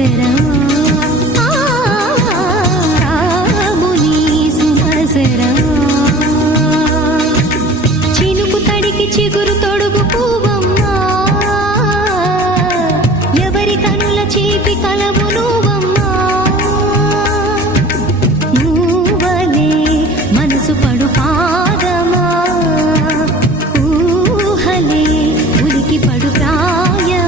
సుమసరా రాముని సుమసరా చినుకు తడికి చిగురు తొడుగు పువ్వమ్మ ఎవరి కనుల చీపి కలవు